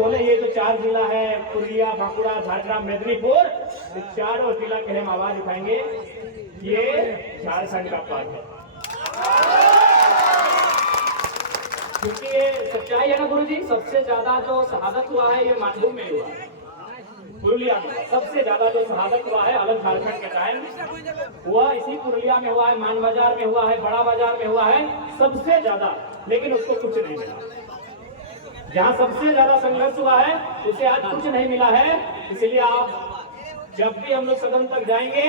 बोले ये जो 4 जिला है, पुरुलिया, बांकुड़ा, झारग्राम, मेदिनीपुर, ये चारों जिला के हम आवाज उठाएंगे, ये झारखंड का पार्ट है। क्योंकि ये सच्चाई है ना गुरु जी, सबसे ज्यादा जो शहादत हुआ है ये मानभूम में हुआ है, पुरुलिया में सबसे ज्यादा जो शहादत हुआ है अलग झारखंड के टाइम हुआ, इसी पुरुलिया में हुआ है, मान बाजार में हुआ है, बड़ा बाजार में हुआ है सबसे ज्यादा, लेकिन उसको कुछ नहीं मिला। जहाँ सबसे ज्यादा संघर्ष हुआ है उसे आज कुछ नहीं मिला है। इसलिए आप जब भी हम लोग सदन तक जाएंगे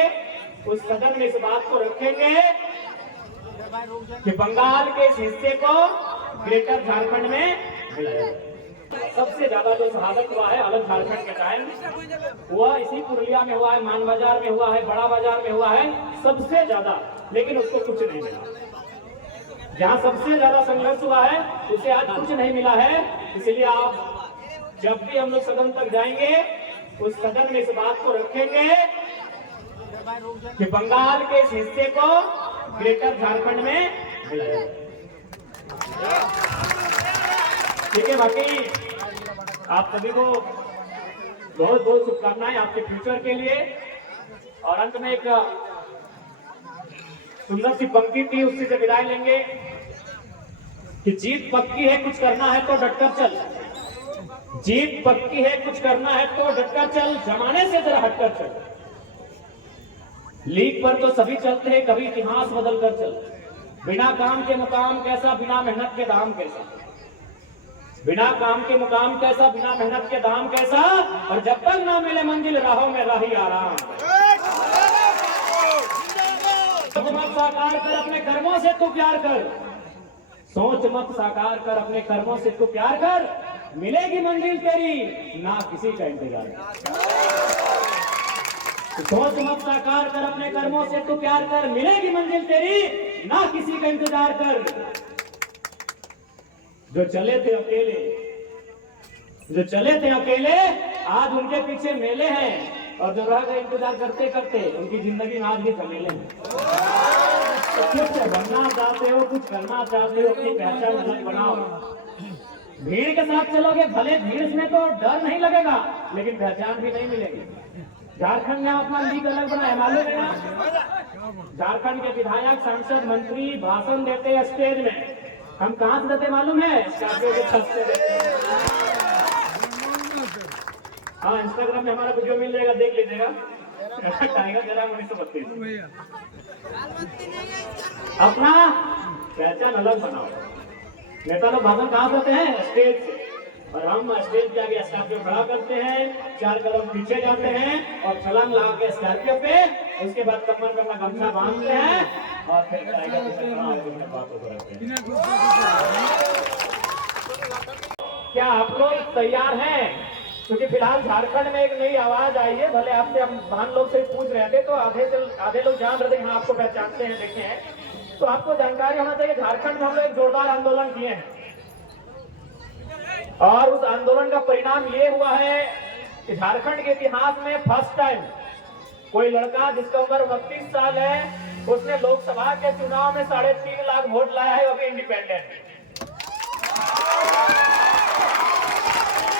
उस सदन में इस बात को रखेंगे कि बंगाल के इस हिस्से को ग्रेटर झारखंड में मिला जाए। सबसे ज्यादा जो शहादत हुआ है अलग झारखंड के टाइम हुआ, इसी पुरुलिया में हुआ है, मान बाजार में हुआ है, बड़ा बाजार में हुआ है सबसे ज्यादा, लेकिन उसको कुछ नहीं मिला। जहाँ सबसे ज्यादा संघर्ष हुआ है उसे आज कुछ नहीं मिला है। इसलिए आप जब भी हम लोग सदन तक जाएंगे उस सदन में इस बात को रखेंगे कि बंगाल के इस हिस्से को ग्रेटर झारखंड में मिला जाए। ठीक है, बाकी आप सभी को बहुत बहुत शुभकामनाएं आपके फ्यूचर के लिए। और अंत में एक सुंदर सी पंक्ति थी, उससे से विदाई लेंगे कि जीत पक्की है कुछ करना है तो डटकर चल, जीत पक्की है कुछ करना है तो डटकर चल, जमाने से जरा हटकर चल, लीक पर तो सभी चलते हैं कभी इतिहास बदल कर चल, बिना काम के मुकाम कैसा बिना मेहनत के दाम कैसा, बिना काम के मुकाम कैसा बिना मेहनत के दाम कैसा, और जब तक ना मिले मंजिल राहों में राही आराम। सोच मत साकार कर अपने कर्मों से तू प्यार कर, सोच मत साकार कर अपने कर्मों से तू प्यार कर, मिलेगी मंजिल तेरी ना किसी का इंतजार। सोच मत साकार कर अपने कर्मों से तू प्यार कर, मिलेगी मंजिल तेरी ना किसी का इंतजार कर। जो चले थे अकेले, जो चले थे अकेले आज उनके पीछे मेले हैं, और जो रह गए इंतजार करते करते उनकी जिंदगी में आज भी झमेले हैं। तो कुछ बनना चाहते हो, कुछ करना चाहते हो, अपनी पहचान अलग बनाओ। भीड़ के साथ चलोगे, भले भीड़ में तो डर नहीं लगेगा लेकिन पहचान भी नहीं मिलेगी। झारखंड में अपना लीग अलग बनाया, मालूम है ना? झारखंड के विधायक, सांसद, मंत्री भाषण देते हैं स्टेज में, हम कहाँ से देते मालूम है? स्कॉर्पियो के छत से देते। हाँ, इंस्टाग्राम में हमारा वीडियो मिल जाएगा, देख लीजिएगा। टाइगर जरा 1932। अपना पहचान अलग बनाओ। नेता लोग भाषण कहाँ देते हैं? स्टेज से, और हम स्टेज के आगे स्कॉर्पियो खड़ा करते हैं, 4 कदम पीछे जाते हैं और छलांग लगा के स्कॉर्पियो पे, उसके बाद कमर में अपना गमछा बांधते हैं और फिर टाइगर के साथ खड़ा होकर बातों को रखते हैं। क्या आप लोग तैयार हैं? क्योंकि फिलहाल झारखंड में एक नई आवाज आई है, भले आपसे हम भान लोग से पूछ रहे थे तो आधे लोग जान रहे थे, हाँ आपको पहचानते हैं, देखे हैं, तो आपको जानकारी होना चाहिए झारखंड में हम लोग एक जोरदार आंदोलन किए हैं, और उस आंदोलन का परिणाम ये हुआ है कि झारखंड के इतिहास में फर्स्ट टाइम कोई लड़का जिसका उम्र 32 साल है, उसने लोकसभा के चुनाव में 3.5 लाख वोट लाया है, वो भी इंडिपेंडेंट।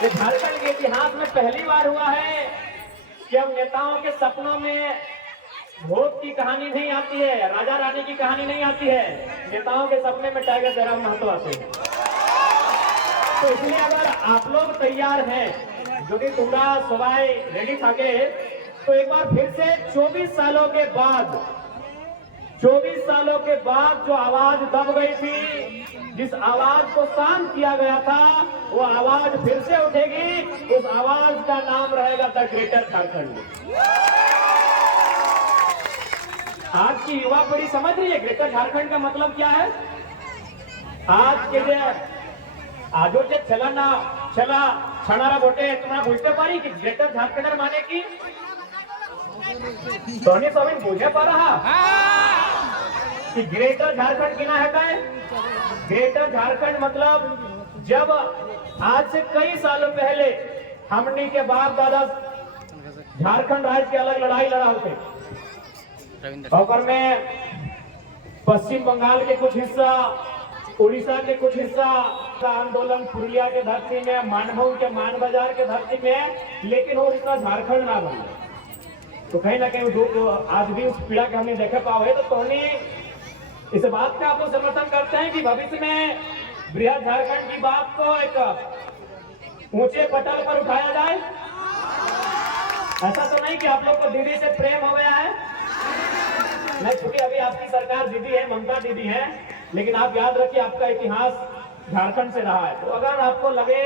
झारखंड के इतिहास में पहली बार हुआ है कि अब नेताओं के सपनों में वोट की कहानी नहीं आती है, राजा रानी की कहानी नहीं आती है, नेताओं के सपने में टाइगर जयराम महतो आते हैं। तो इसलिए अगर आप लोग तैयार हैं, जो कि पूरा सवाई रेडी था के, तो एक बार फिर से 24 सालों के बाद जो आवाज दब गई थी, जिस आवाज को शांत किया गया था, वो आवाज फिर से उठेगी। उस आवाज का नाम रहेगा द ग्रेटर झारखंड। आज की युवा पीढ़ी समझ रही है ग्रेटर झारखंड का मतलब क्या है? आज के आजो जे छला छाना बोटे तुम्हारा बुझते पारी कि ग्रेटर झारखंड माने की सोनी सोबिन बुझे पा रहा कि ग्रेटर झारखंड किना है? ग्रेटर झारखंड मतलब जब आज से कई सालों पहले हमनी के बाप दादा झारखंड राज्य के अलग लड़ाई लड़ा होते, और में पश्चिम बंगाल के कुछ हिस्सा, उड़ीसा के कुछ हिस्सा का आंदोलन पुरुलिया के धरती में, मानभूम के मान बाजार के धरती में, लेकिन वो हिस्सा झारखंड ना बना। तो कहीं ना कहीं आज भी उस पीड़ा के हमने देखे पाओ तो तोहनी इस बात का आपको समर्थन करते हैं कि भविष्य में बृहद झारखंड की बात को एक ऊंचे पटल पर उठाया जाए। ऐसा तो नहीं कि आप लोग को दीदी से प्रेम हो गया है, नहीं, क्योंकि अभी आपकी सरकार दीदी है, ममता दीदी है, लेकिन आप याद रखिए आपका इतिहास झारखंड से रहा है। तो अगर आपको लगे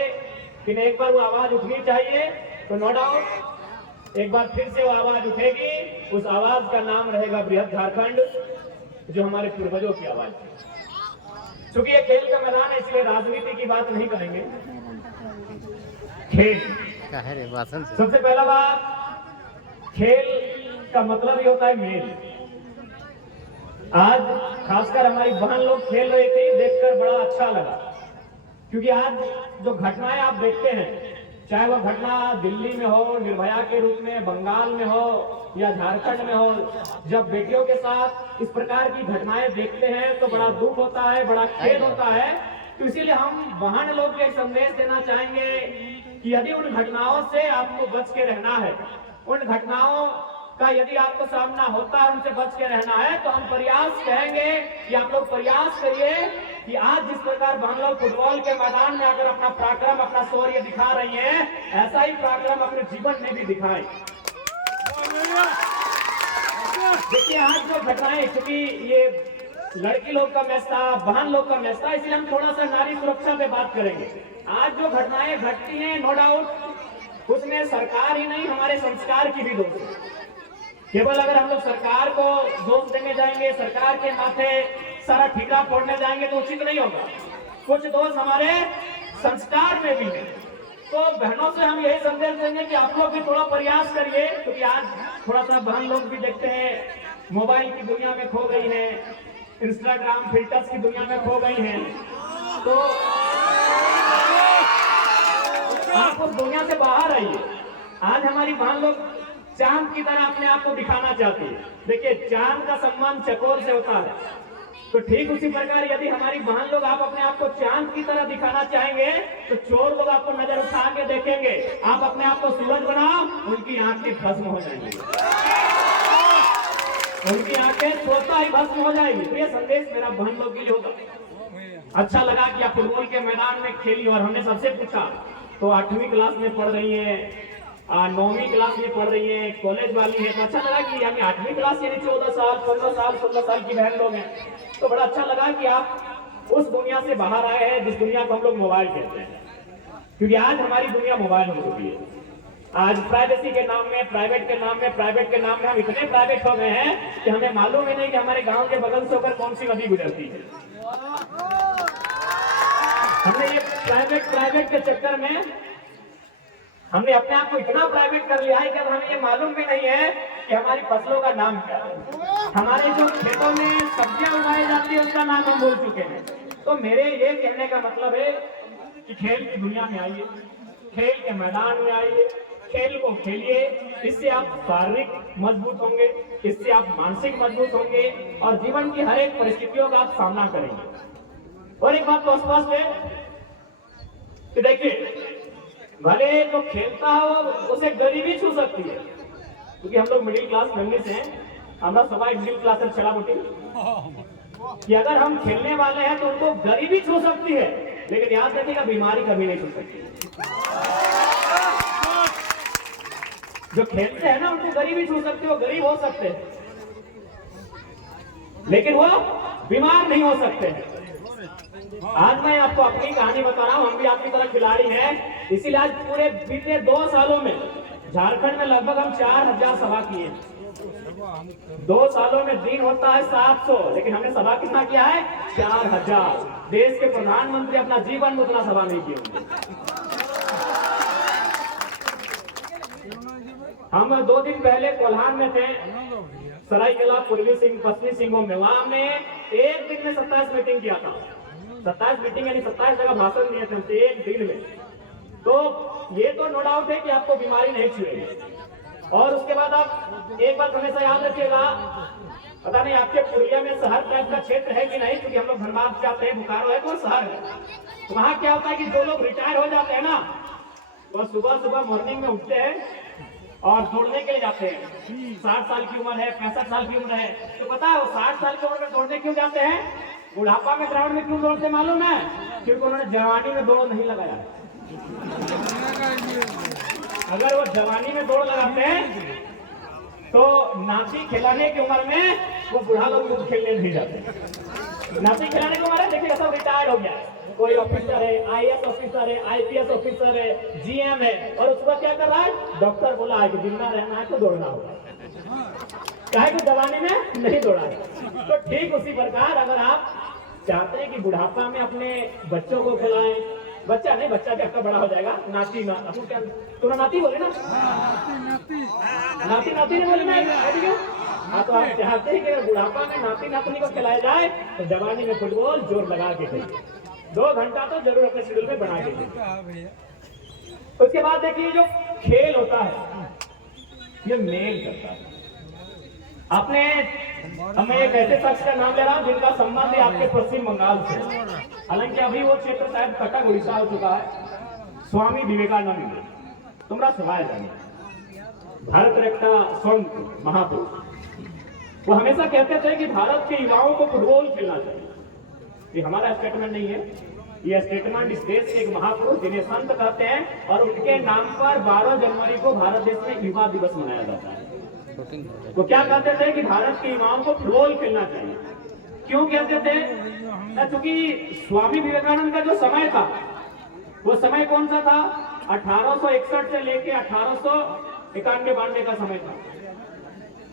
कि एक बार वो आवाज उठनी चाहिए तो नो डाउट एक बार फिर से वो आवाज उठेगी। उस आवाज का नाम रहेगा बृहद झारखंड, जो हमारे पूर्वजों की आवाज है। क्योंकि ये खेल का मैदान है, इसलिए राजनीति की बात नहीं करेंगे। खेल सबसे पहला बात, खेल का मतलब ये होता है मेल। आज खासकर हमारी बहन लोग खेल रहे थे, देखकर बड़ा अच्छा लगा, क्योंकि आज जो घटनाएं आप देखते हैं, चाहे वह घटना दिल्ली में हो, निर्भया के रूप में, बंगाल में हो या झारखंड में हो, जब बेटियों के साथ इस प्रकार की घटनाएं देखते हैं तो बड़ा दुख होता है, बड़ा खेद होता है। तो इसीलिए हम बहन लोग को एक संदेश देना चाहेंगे कि यदि उन घटनाओं से आपको बच के रहना है, उन घटनाओं का यदि आपको सामना होता है, उनसे बच के रहना है, तो हम प्रयास करेंगे कि आप लोग प्रयास करिए कि आज जिस प्रकार बहन लोग फुटबॉल के मैदान में अगर अपना पराक्रम, अपना शौर्य दिखा रही हैं, ऐसा ही पराक्रम अपने जीवन में भी दिखाएं। देखिए आज जो घटनाएं, क्योंकि ये लड़की लोग का मैच था, बहन लोग का मैच था, इसलिए हम थोड़ा सा नारी सुरक्षा पे बात करेंगे। आज जो घटनाएं घटती हैं, नो डाउट उसमें सरकार ही नहीं, हमारे संस्कार की भी दोष है। केवल अगर हम लोग सरकार को दोष देने जाएंगे, सरकार के माथे सारा ठिका फोड़ने जाएंगे तो उचित नहीं होगा। कुछ दोष हमारे संस्कार में भी है। तो बहनों से हम यही संदेश देंगे कि आप लोग भी थोड़ा प्रयास करिए, क्योंकि आज थोड़ा सा बहन लोग भी देखते हैं मोबाइल की दुनिया में खो गई है, इंस्टाग्राम फिल्टर्स की दुनिया में खो गई हैं, तो आप उस दुनिया से बाहर आइए। आज हमारी बहन लोग चांद की तरह अपने आप को दिखाना चाहती है। देखिए चांद का सम्मान चकोर से होता है, तो ठीक उसी प्रकार यदि हमारी बहन लोग आप अपने आप को चांद की तरह दिखाना चाहेंगे तो चोर लोग आपको नजर उठा के देखेंगे। आप अपने आप को सूरज बनाओ, उनकी आंखें भस्म हो जाएंगी, उनकी आंखें सोता ही भस्म हो जाएगी। तो ये संदेश मेरा बहन लोग के लिए होगा। अच्छा लगा कि आप फुटबॉल के मैदान में खेली, और हमने सबसे पूछा तो 8वीं क्लास में पढ़ रही है, 9वीं क्लास में पढ़ रही है, कॉलेज वाली है। तो अच्छा लगा कि यानी 8वीं क्लास यानी 14 साल 15 साल 16 साल की बहन लोग हैं। तो बड़ा अच्छा लगा कि आप उस दुनिया से बाहर आए हैं जिस दुनिया को हम लोग मोबाइल कहते हैं, क्योंकि आज हमारी दुनिया मोबाइल हो चुकी है। आज प्राइवेसी के नाम में, प्राइवेट के नाम में हम इतने प्राइवेट हो गए हैं कि हमें मालूम ही नहीं कि हमारे गांव के बगल से होकर कौन सी नदी गुजरती है। हमने ये प्राइवेट के चक्कर में हमने अपने आप को इतना प्राइवेट कर लिया है कि अब हमें ये मालूम भी नहीं है कि हमारी फसलों का नाम क्या है, हमारे जो खेतों में सब्जियां उगाई जाती है उसका नाम हम भूल चुके हैं। तो मेरे ये कहने का मतलब है कि खेल की दुनिया में आइए, खेल के मैदान में आइए, खेल को खेलिए। इससे आप शारीरिक मजबूत होंगे, इससे आप मानसिक मजबूत होंगे, और जीवन की हर एक परिस्थितियों का आप सामना करेंगे। और एक बात तो स्पष्ट है कि देखिए भले जो खेलता हो उसे गरीबी छू सकती है, क्योंकि हम लोग मिडिल क्लास फैमिली से हैं, हमारा सवाई मिडिल क्लास से छड़ा मोटी कि अगर हम खेलने वाले हैं तो उनको गरीबी छू सकती है, लेकिन याद रखिएगा बीमारी कभी नहीं छू सकती। जो खेलते हैं ना उनको गरीबी छू सकती है, वो गरीब हो सकते हैं लेकिन वो बीमार नहीं हो सकते हैं। आज मैं आपको अपनी कहानी बता रहा हूँ, हम भी आपकी तरह खिलाड़ी हैं, इसीलिए आज पूरे बीते 2 सालों में झारखंड में लगभग हम 4000 सभा किए। 2 सालों में दिन होता है 700, लेकिन हमने सभा कितना किया है? 4000। देश के प्रधानमंत्री अपना जीवन में उतना सभा नहीं किए होंगे। हम 2 दिन पहले कोल्हान में थे, सरायकेला, पूर्वी सिंह, पश्चिमी सिंहभूम में, वहां हमने एक दिन में 27 मीटिंग किया था। 27 मीटिंग यानी 27 जगह भाषण दिए थे एक दिन में। तो ये तो नो डाउट है कि आपको बीमारी नहीं छुएगी। और उसके बाद आप एक बात हमेशा याद रखिएगा पता नहीं आपके पुरुलिया में शहर टाइप का क्षेत्र है कि नहीं, क्योंकि हम लोग धनबाद से आते हैं, बोकारो है तो शहर है। तो वहाँ क्या होता है कि जो लोग रिटायर हो जाते हैं ना, वो सुबह सुबह मॉर्निंग में उठते हैं और दौड़ने के लिए जाते हैं। 60 साल की उम्र है, 65 साल की उम्र है, तो पता है वो 60 साल की उम्र में दौड़ने क्यों जाते हैं? बुढ़ापा में ग्राउंड में क्यों दौड़ते मालूम है? क्योंकि उन्होंने जवानी में दौड़ नहीं लगाया। अगर वो जवानी में दौड़ लगाते हैं तो नाती खिलाने की उम्र में वो बुढ़ा लोग खूब खेलने नहीं जाते। नाती खिलाने की उम्र है, देखिए सब रिटायर हो गया है, कोई ऑफिसर है, आईएएस ऑफिसर है, आईपीएस ऑफिसर है, जीएम है, और उसके बाद क्या कर रहा है? डॉक्टर बोला है कि जिंदा रहना है तो दौड़ना होगा, चाहे कि जवानी में नहीं दौड़ा है। तो ठीक उसी प्रकार अगर आप चाहते हैं कि बुढ़ापा में अपने बच्चों को खिलाएं, बच्चा नहीं, बच्चा भी आपका बड़ा हो जाएगा, नाती क्या तुम नाती बोले ना, नाती नाती नहीं बोले ना, हाँ तो आप चाहते हैं कि बुढ़ापा में नाती नातनी को खिलाया जाए तो जवानी में फुटबॉल जोर लगा के खेलिए, 2 घंटा तो जरूर अपने शेड्यूल में बना के। उसके बाद देखिए जो खेल होता है ये मेल करता है। आपने हमें एक ऐसे शख्स का नाम ले रहा हूं जिनका संबंध है आपके पश्चिम बंगाल से, हालांकि अभी वो क्षेत्र शायद कटक उड़ीसा हो चुका है। स्वामी विवेकानंद तुम्हारा सवाल जाने भारत रत्न स्वर्ण महापुरुष, वो हमेशा कहते थे कि भारत के युवाओं को फुटबॉल खेलना चाहिए। ये हमारा स्टेटमेंट नहीं है, ये स्टेटमेंट इस देश के एक महापुरुष जिन्हें संत कहते हैं, और उनके नाम पर 12 जनवरी को भारत देश में युवा दिवस मनाया जाता है। वो क्या कहते थे कि भारत के युवाओं को फुटबॉल खेलना चाहिए। क्यों कहते थे? क्योंकि स्वामी विवेकानंद का जो समय था वो समय कौन सा था? 1861 से लेके 1891-92 का समय था।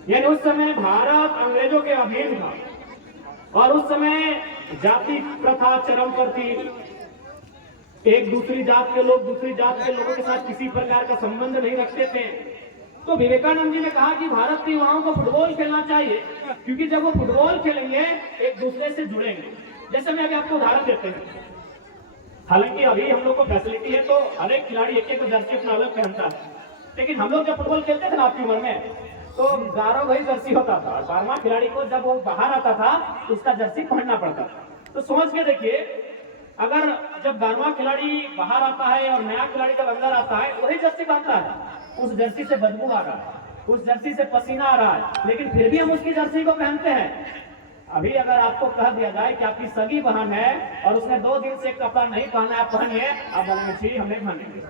यानी उस समय भारत अंग्रेजों के अधीन था और उस समय जाति प्रथा चरम पर थी। एक दूसरी जात के लोग दूसरी जात के लोगों के साथ किसी प्रकार का संबंध नहीं रखते थे। तो विवेकानंद जी ने कहा कि भारत के युवाओं को फुटबॉल खेलना चाहिए, क्योंकि जब वो फुटबॉल खेलेंगे एक दूसरे से जुड़ेंगे। जैसे मैं अभी आपको उदाहरण देते हैं, हालांकि अभी हम लोग को फैसिलिटी है तो हर एक खिलाड़ी एक जर्सी अपना अलग पहनता है, लेकिन हम लोग जब फुटबॉल खेलते थे ना आपकी उम्र में तो 11 भाई जर्सी होता था, 12वां खिलाड़ी को जब वो बाहर आता था तो उसका जर्सी पहनना पड़ता था। तो समझ के देखिए, अगर जब 12वां खिलाड़ी बाहर आता है और नया खिलाड़ी जब अंदर आता है वही जर्सी पहनता है, उस जर्सी से बदबू आ रहा है, उस जर्सी से पसीना आ रहा है, लेकिन फिर भी हम उसकी जर्सी को पहनते हैं। अभी अगर आपको कह दिया जाए कि आपकी सगी बहन है और उसने 2 दिन से कपड़ा नहीं पहना, आप पहनिए, आप बोलेंगे ठीक हम नहीं पहनेंगे।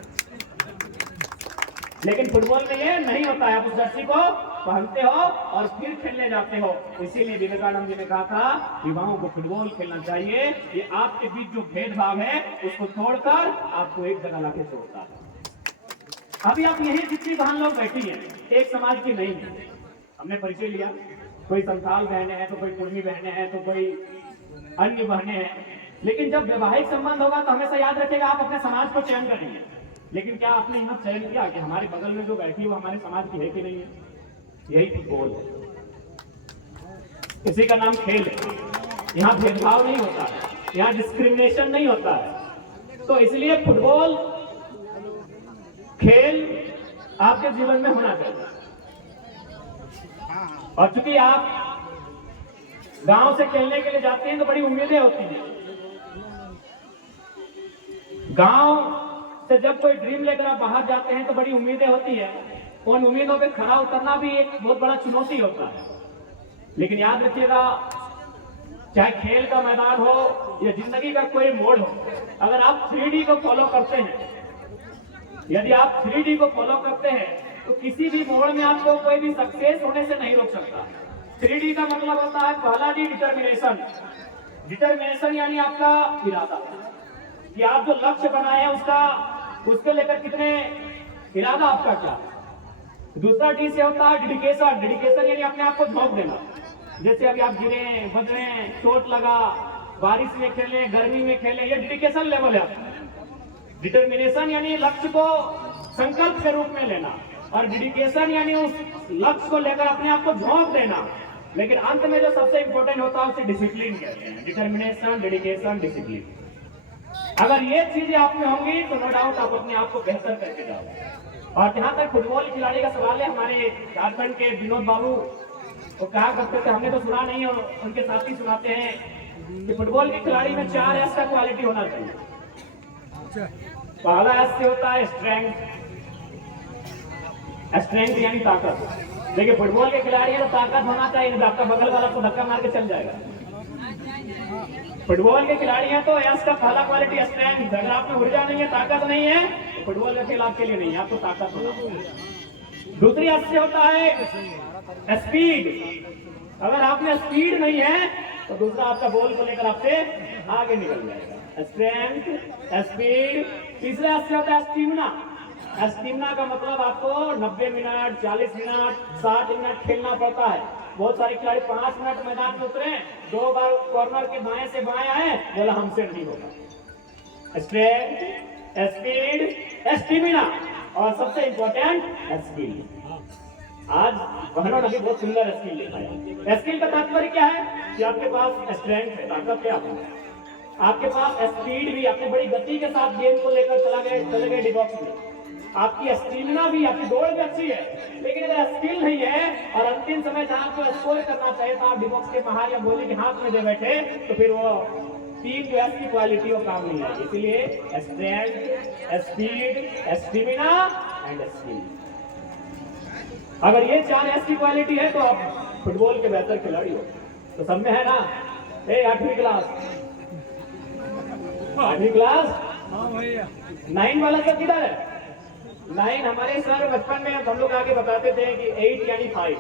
लेकिन फुटबॉल में ये नहीं होता है, आप उस जर्सी को पहनते हो और फिर खेलने जाते हो। इसीलिए विवेकानंद जी ने कहा था युवाओं को फुटबॉल खेलना चाहिए। ये आपके बीच जो भेदभाव है उसको तोड़कर आपको एक जगह लाके जोड़ता है। अभी आप यही जितनी बहन लोग बैठी हैं एक समाज की नहीं है। हमने परिचय लिया, कोई संथाल बहने हैं तो कोई कुर्मी बहने हैं तो कोई अन्य बहने हैं, लेकिन जब वैवाहिक संबंध होगा तो हमेशा याद रखिएगा आप अपने समाज को चयन करेंगे। लेकिन क्या आपने यहाँ चयन किया कि हमारे बगल में जो बैठी है वो हमारे समाज की है कि नहीं है? यही फुटबॉल है, किसी का नाम खेल है, यहाँ भेदभाव नहीं होता है, यहाँ डिस्क्रिमिनेशन नहीं होता है। तो इसलिए फुटबॉल खेल आपके जीवन में होना चाहिए। और चूंकि आप गांव से खेलने के लिए जाते हैं तो बड़ी उम्मीदें होती हैं। गांव से जब कोई ड्रीम लेकर आप बाहर जाते हैं तो बड़ी उम्मीदें होती है, उन उम्मीदों पे खरा उतरना भी एक बहुत बड़ा चुनौती होता है। लेकिन याद रखिएगा, चाहे खेल का मैदान हो या जिंदगी का कोई मोड़ हो, अगर आप 3D को फॉलो करते हैं, यदि आप 3D को फॉलो करते हैं तो किसी भी मोड़ में आपको कोई भी सक्सेस होने से नहीं रोक सकता। 3D का मतलब होता है पहला डी डिटर्मिनेशन। डिटर्मिनेशन यानी आपका इरादा, कि आप जो लक्ष्य बनाए हैं उसके लेकर कितने इरादा आपका क्या। दूसरा डी से होता है डेडिकेशन। डेडिकेशन यानी अपने आप को झोंक देना। जैसे अभी आप गिरे, बदले, चोट लगा, बारिश में खेले, गर्मी में खेले, ये डेडिकेशन लेवल है आपका। डिटर्मिनेशन यानी लक्ष्य को संकल्प के रूप में लेना, और डेडिकेशन यानी उस लक्ष्य को लेकर अपने आप को झोंक देना। लेकिन अंत में जो सबसे इंपॉर्टेंट होता है उसे डिसिप्लिन कहते हैं। Determination, dedication, discipline. अगर ये चीजें आप में होंगी तो नो डाउट आप अपने आप को बेहतर करके जाओगे। और जहां तक फुटबॉल खिलाड़ी का सवाल है, हमारे झारखंड के विनोद बाबू वो कहा करते थे, हमने तो सुना नहीं और उनके साथी सुनाते हैं कि फुटबॉल के खिलाड़ी में 4 एस का क्वालिटी होना चाहिए। पहला एस से होता है स्ट्रेंथ, स्ट्रेंथ यानी ताकत। देखिए फुटबॉल के खिलाड़ी है तो ताकत होना चाहिए, नहीं तो आपका बगल वाला को धक्का मार के चल जाएगा। फुटबॉल के खिलाड़ी हैं तो एस का पहला क्वालिटी स्ट्रेंथ। अगर आप में ऊर्जा नहीं है, ताकत नहीं है, तो फुटबॉल का खेल आपके लिए नहीं है, आपको ताकत होना चाहिए। दूसरी एस से होता है स्पीड। अगर आप में स्पीड नहीं है तो दूसरा आपका बॉल को लेकर आपसे आगे निकल जाएगा। Strength, speed. तीसरा एस से होता है स्टेमिना। स्टेमिना का मतलब आपको 90 मिनट, 40 मिनट, 60 मिनट खेलना पड़ता है। बहुत सारे खिलाड़ी 5 मिनट मैदान में उतरे, 2 बार कॉर्नर के बाएं से बाएं आए, बोला हमसे नहीं होगा। स्ट्रेंथ, स्पीड, स्टेमिना और सबसे इंपॉर्टेंट स्किल। आज बहनों ने भी बहुत सुंदर स्किल दिखाया। स्किल का तात्पर्य क्या है कि आपके पास स्ट्रेंथ है, ताकत क्या है, आपके पास स्पीड भी, आपने बड़ी गति के साथ गेम को लेकर चले गए डिबॉक्स में। आपकी स्टेमिना भी, आपकी दौड़ भी अच्छी है, लेकिन अगर स्किल नहीं है और अंतिम समय जहां आपको स्कोर करना चाहिए तो आप डिबॉक्स के बाहर या गोली के हाथ में दे बैठे, तो फिर वो 3 जो की क्वालिटी वो काम नहीं आएगी। इसलिए strength, speed, stamina and skill. अगर ये 4 एस की क्वालिटी है तो आप फुटबॉल के बेहतर खिलाड़ी हो। तो सब में है ना? 8वीं क्लास, 8वीं क्लास, 9 वाला सब किधर है? 9 हमारे सर बचपन में हम लोग आगे बताते थे कि 8 यानी 5,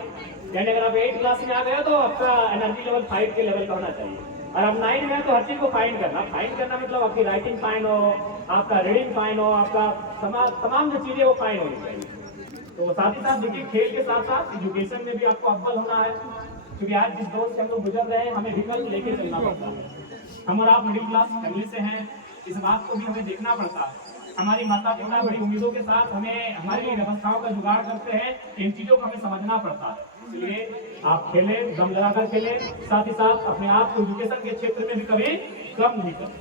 यानी अगर आप 8 क्लास में आ गए तो आपका एनर्जी लेवल 5 के लेवल का होना चाहिए। और अब 9 में तो हर चीज को फाइन करना। फाइन करना मतलब आपकी राइटिंग फाइन हो, आपका रीडिंग फाइन हो, आपका तमाम जो चीजें वो फाइन होनी चाहिए। तो साथ ही साथ देखिए खेल के साथ साथ एजुकेशन में भी आपको अव्वल होना है, क्योंकि आज जिस दौर से हम लोग गुजर रहे हैं हमें विकल्प लेके चलना पड़ता है। हम और आप मिडिल क्लास फैमिली से हैं, इस बात को भी हमें देखना पड़ता है। हमारी माता पिता बड़ी उम्मीदों के साथ हमें हमारी व्यवस्थाओं का जुगाड़ करते हैं, इन चीजों को हमें समझना पड़ता है। इसलिए आप खेलें, दम लगाकर खेलें, साथ ही साथ अपने आप को एजुकेशन के क्षेत्र में भी कभी कम नहीं करें।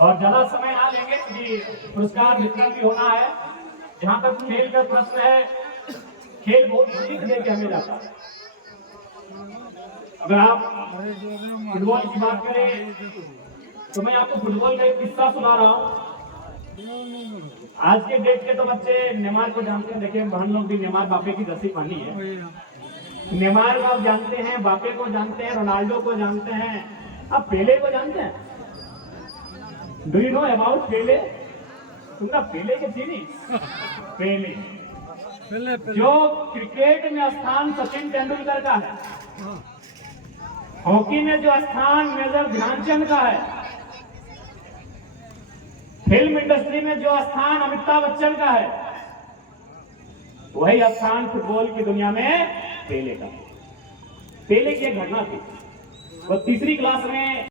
और ज्यादा समय ना लेंगे क्योंकि पुरस्कार वितरण भी होना है। जहां तक खेल का प्रश्न है, खेल बहुत सीख देके हमें जाता है। अगर आप फुटबॉल की बात करें तो मैं आपको फुटबॉल का एक किस्सा सुना रहा हूँ। आज के डेट के तो बच्चे नेमार को जानते हैं। देखिए बहन लोग भी नेमार बापे की जर्सी पहनी है। नेमार को आप जानते हैं, बापे को जानते हैं, रोनाल्डो को जानते हैं, अब पेले को जानते हैं। डू यू नो अबाउट पेले? तुमने पेले के थी नहीं? पेले जो क्रिकेट में स्थान सचिन तेंदुलकर का है, हॉकी में जो स्थान मेजर ध्यानचंद का है, फिल्म इंडस्ट्री में जो स्थान अमिताभ बच्चन का है, वही स्थान फुटबॉल की दुनिया में पेले का। पेले की एक घटना थी, वो 3री क्लास में